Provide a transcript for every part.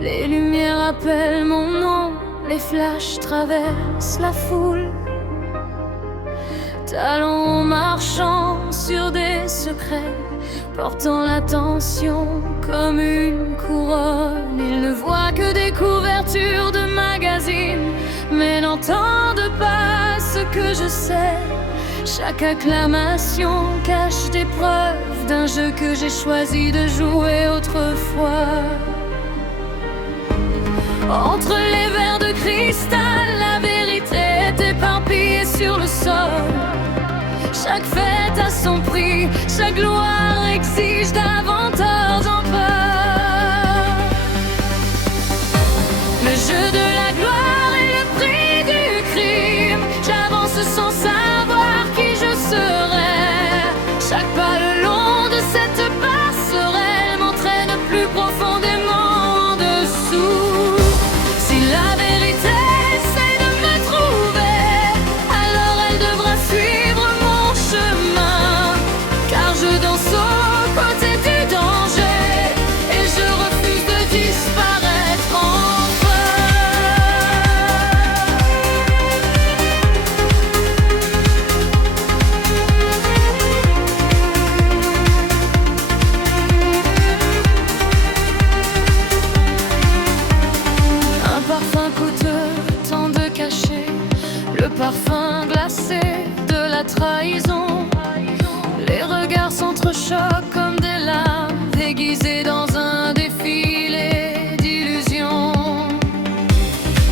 Les lumières appellent mon nom, les flashs traversent la foule. Talons marchant sur des secrets, portant l'attention comme une couronne. Ils ne voient que des couvertures de magazines, mais n'entendent pas ce que je sais. Chaque acclamation cache des preuves d'un jeu que j'ai choisi de jouer autrefois. Entre les verres de cristal, la vérité est éparpillée sur le sol. Chaque fête a son prix, chaque gloire exige davantage encore. Le jeu de la gloire est le prix du crime. J'avance sans savoir qui je serai. Chaque pas le long de cette passerelle m'entraîne plus profondément en dessous. Si la vérité essaie de me trouver, alors elle devra suivre mon chemin. Car je danse aux côtés du danger et je refuse de disparaître enfin. Un parfum coûteux, tant de cachets, le parfum glacé de la trahison. Les regards s'entrechoquent comme des larmes déguisées dans un défilé d'illusions.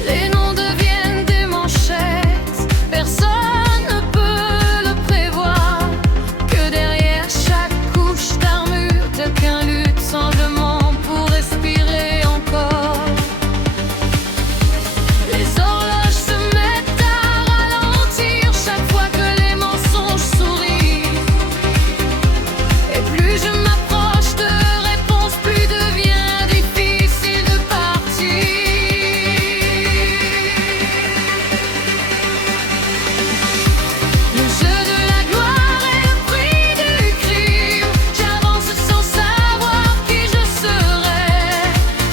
Les noms deviennent des manchettes, personne ne peut le prévoir. Que derrière chaque couche d'armure, quelqu'un lutte sans sanglement pour respirer encore. Les horloges se mettent à ralentir chaque fois que les mensonges sourient. Et plus je m'approche de réponses, plus devient difficile de partir. Le jeu de la gloire est le prix du crime. J'avance sans savoir qui je serai.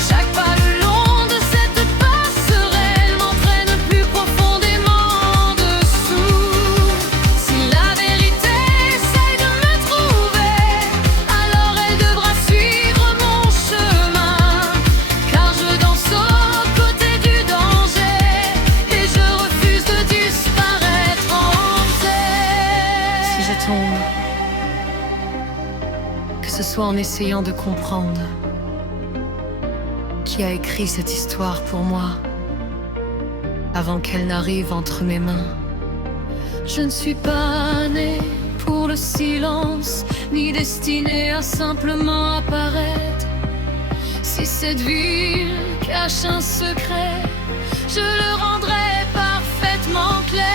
Chaque pas le long de cette passerelle m'entraîne plus profondément en dessous. Si la vérité essaie de me trouver, alors elle devra suivre mon chemin. Car je danse aux côtés du danger et je refuse de disparaître en terre. Si je tombe, que ce soit en essayant de comprendre qui a écrit cette histoire pour moi avant qu'elle n'arrive entre mes mains. Je ne suis pas née pour le silence, ni destinée à simplement apparaître. Si cette ville cache un secret, je le rendrai parfaitement clair.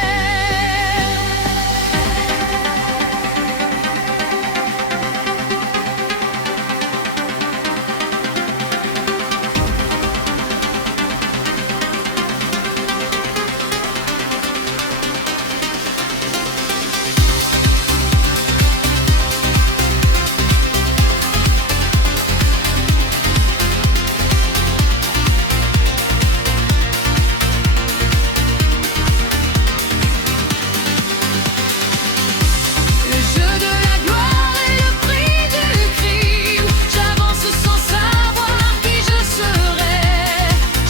Le jeu de la gloire est le prix du crime. J'avance sans savoir qui je serai.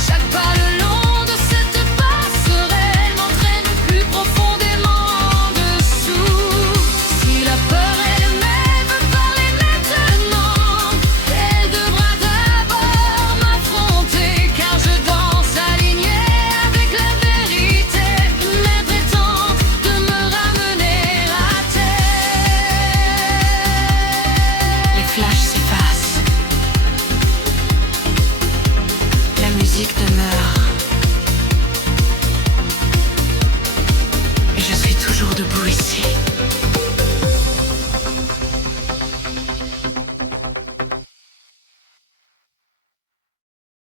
Chaque pas le long de cette passerelle m'entraîne plus profondément en dessous. Si la peur elle-même veut parler maintenant, elle devra d'abord m'affronter. Car je danse alignée avec la vérité, maître et tente de me ramener à terre. Les flashs s'effacent, la musique demeure.